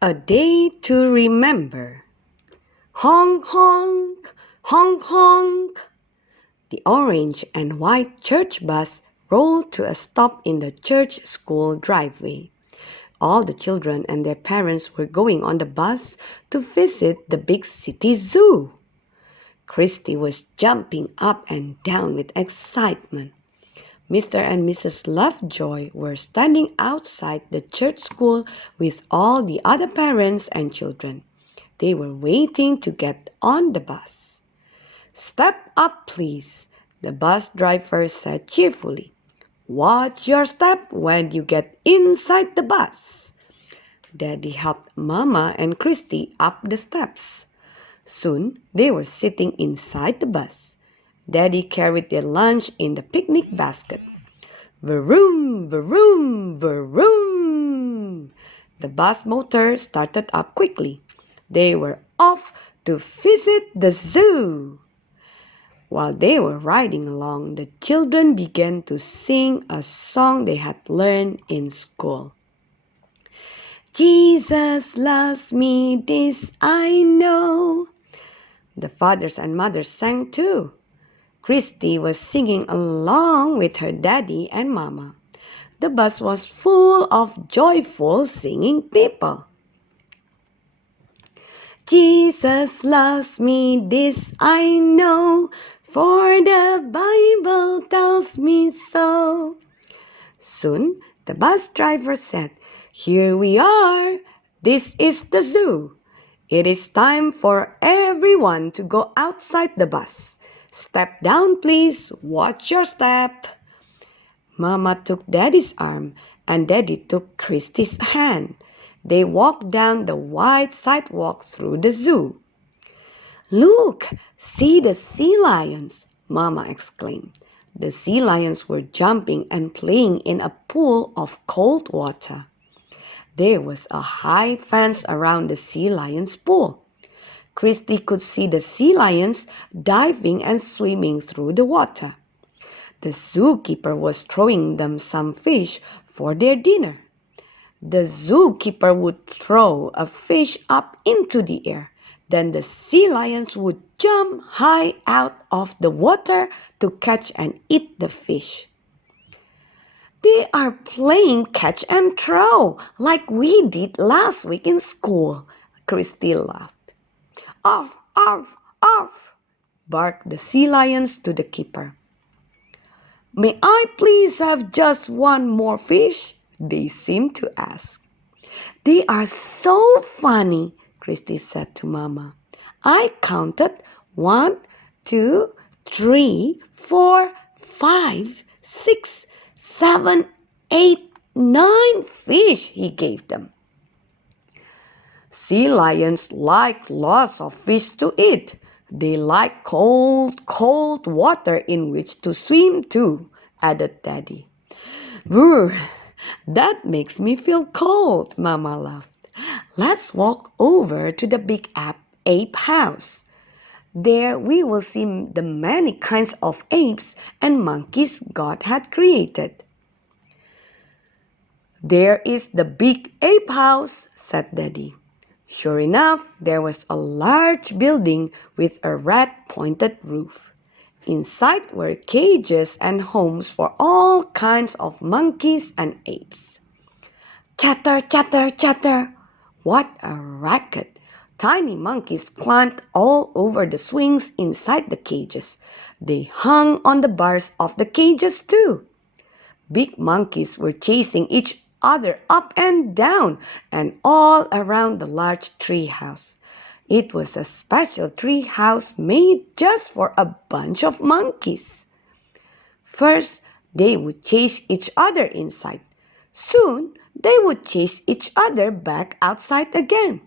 A day to remember. Honk, honk, honk, honk. The orange and white church bus rolled to a stop in the church school driveway. All the children and their parents were going on the bus to visit the big city zoo. Christy was jumping up and down with excitement. Mr. and Mrs. Lovejoy were standing outside the church school with all the other parents and children. They were waiting to get on the bus. "Step up, please," the bus driver said cheerfully. "Watch your step when you get inside the bus." Daddy helped Mama and Christy up the steps. Soon they were sitting inside the bus. Daddy carried their lunch in the picnic basket. Vroom, vroom, vroom. The bus motor started up quickly. They were off to visit the zoo. While they were riding along, the children began to sing a song they had learned in school. "Jesus loves me, this I know." The fathers and mothers sang too. Christy was singing along with her daddy and mama. The bus was full of joyful singing people. "Jesus loves me, this I know, for the Bible tells me so." Soon the bus driver said, "Here we are. This is the zoo. It is time for everyone to go outside the bus. Step down, please. Watch your step." Mama took Daddy's arm and Daddy took Christy's hand. They walked down the wide sidewalk through the zoo. "Look, see the sea lions," Mama exclaimed. The sea lions were jumping and playing in a pool of cold water. There was a high fence around the sea lions' pool. Christy could see the sea lions diving and swimming through the water. The zookeeper was throwing them some fish for their dinner. The zookeeper would throw a fish up into the air. Then the sea lions would jump high out of the water to catch and eat the fish. "They are playing catch and throw like we did last week in school," Christy laughed. "Arf, arf, arf," barked the sea lions to the keeper. "May I please have just one more fish?" they seemed to ask. "They are so funny," Christy said to Mama. "I counted 1, 2, 3, 4, 5, 6, 7, 8, 9 fish," he gave them. "Sea lions like lots of fish to eat. They like cold, cold water in which to swim too," added Daddy. "Brr, that makes me feel cold," Mama laughed. "Let's walk over to the big ape house. There we will see the many kinds of apes and monkeys God had created." "There is the big ape house," said Daddy. Sure enough, there was a large building with a red pointed roof. Inside were cages and homes for all kinds of monkeys and apes. Chatter, chatter, chatter! What a racket! Tiny monkeys climbed all over the swings inside the cages. They hung on the bars of the cages too. Big monkeys were chasing each other up and down and all around the large tree house. It was a special tree house made just for a bunch of monkeys. First, they would chase each other inside. Soon, they would chase each other back outside again.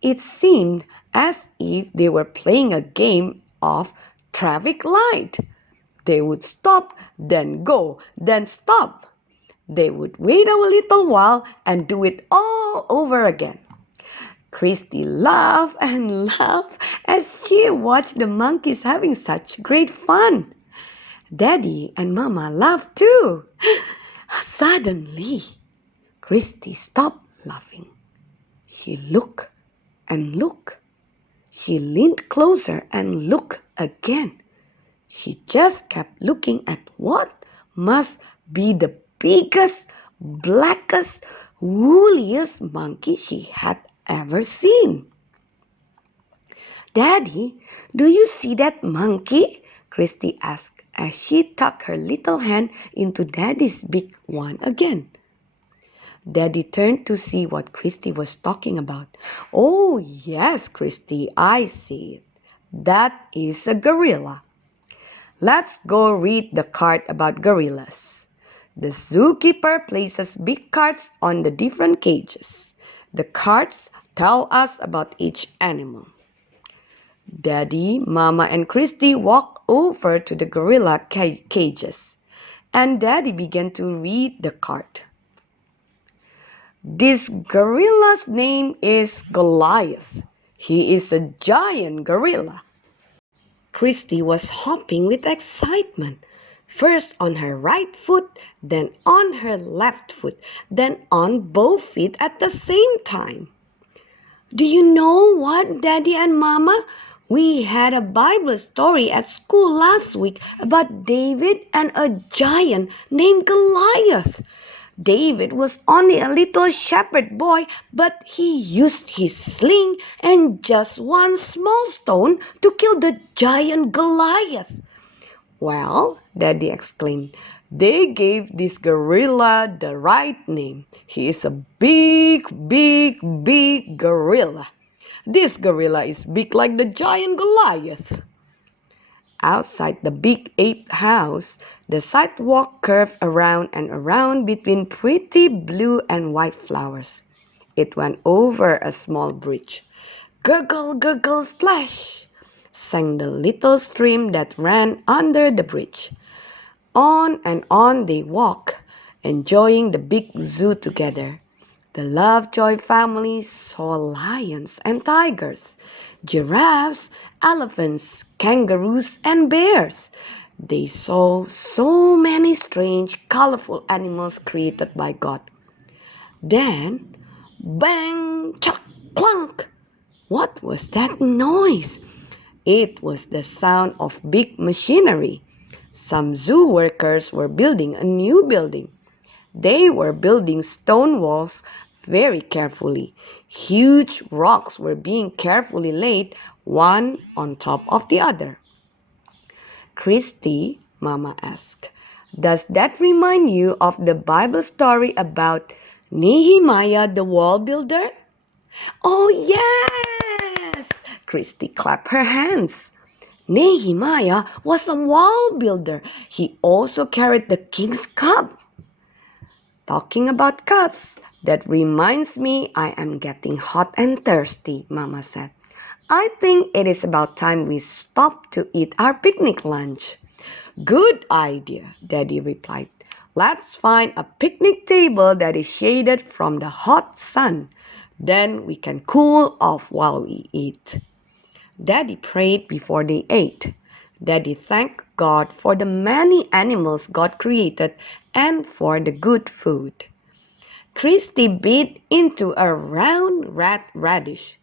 It seemed as if they were playing a game of traffic light. They would stop, then go, then stop. They would wait a little while and do it all over again. Christy laughed and laughed as she watched the monkeys having such great fun. Daddy and Mama laughed too. Suddenly, Christy stopped laughing. She looked and looked. She leaned closer and looked again. She just kept looking at what must be the biggest, blackest, wooliest monkey she had ever seen. "Daddy, do you see that monkey?" Christy asked as she tucked her little hand into Daddy's big one again. Daddy turned to see what Christy was talking about. "Oh, yes, Christy, I see it. That is a gorilla. Let's go read the card about gorillas." The zookeeper places big cards on the different cages. The cards tell us about each animal. Daddy, Mama, and Christy walked over to the gorilla cages, and Daddy began to read the card. "This gorilla's name is Goliath. He is a giant gorilla." Christy was hopping with excitement, first on her right foot, then on her left foot, then on both feet at the same time. "Do you know what, Daddy and Mama? We had a Bible story at school last week about David and a giant named Goliath. David was only a little shepherd boy, but he used his sling and just one small stone to kill the giant Goliath." "Well," Daddy exclaimed, "they gave this gorilla the right name. He is a big, big, big gorilla. This gorilla is big like the giant Goliath." Outside the big ape house, the sidewalk curved around and around between pretty blue and white flowers. It went over a small bridge. "Gurgle, gurgle, splash!" sang the little stream that ran under the bridge. On and on they walked, enjoying the big zoo together. The Lovejoy family saw lions and tigers, giraffes, elephants, kangaroos, and bears. They saw so many strange, colorful animals created by God. Then, bang, chuck, clunk! What was that noise? It was the sound of big machinery. Some zoo workers were building a new building. They were building stone walls very carefully. Huge rocks were being carefully laid one on top of the other. "Christy," Mama asked, "does that remind you of the Bible story about Nehemiah the wall builder?" "Oh, yes!" Christy clapped her hands. "Nehemiah was a wall builder. He also carried the king's cup." "Talking about cups, that reminds me I am getting hot and thirsty," Mama said. "I think it is about time we stop to eat our picnic lunch." "Good idea," Daddy replied. "Let's find a picnic table that is shaded from the hot sun. Then we can cool off while we eat." Daddy prayed before they ate. Daddy thanked God for the many animals God created and for the good food. Christy bit into a round red radish.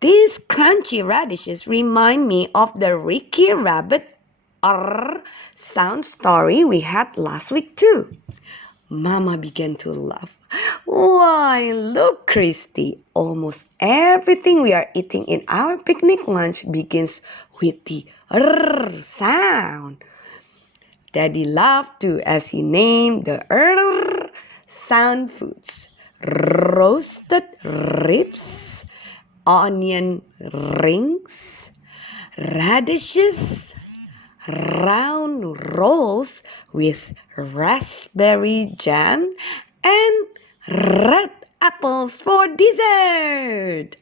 "These crunchy radishes remind me of the Ricky Rabbit sound story we had last week too." Mama began to laugh. "Why, look, Christy, almost everything we are eating in our picnic lunch begins with the sound." Daddy laughed too as he named the sound foods: roasted ribs, onion rings, radishes, round rolls with raspberry jam, and red apples for dessert.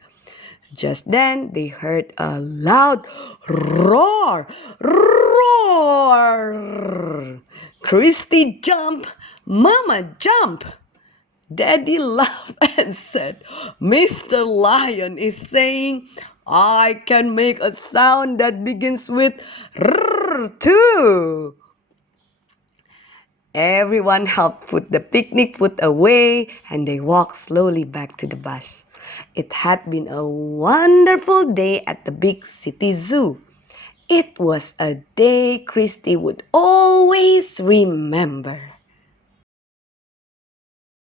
Just then they heard a loud roar. Roar! Christy jumped. Mama jumped. Daddy laughed and said, "Mr. Lion is saying, I can make a sound that begins with R too." Everyone helped put the picnic food away and they walked slowly back to the bus. It had been a wonderful day at the big city zoo. It was a day Christy would always remember.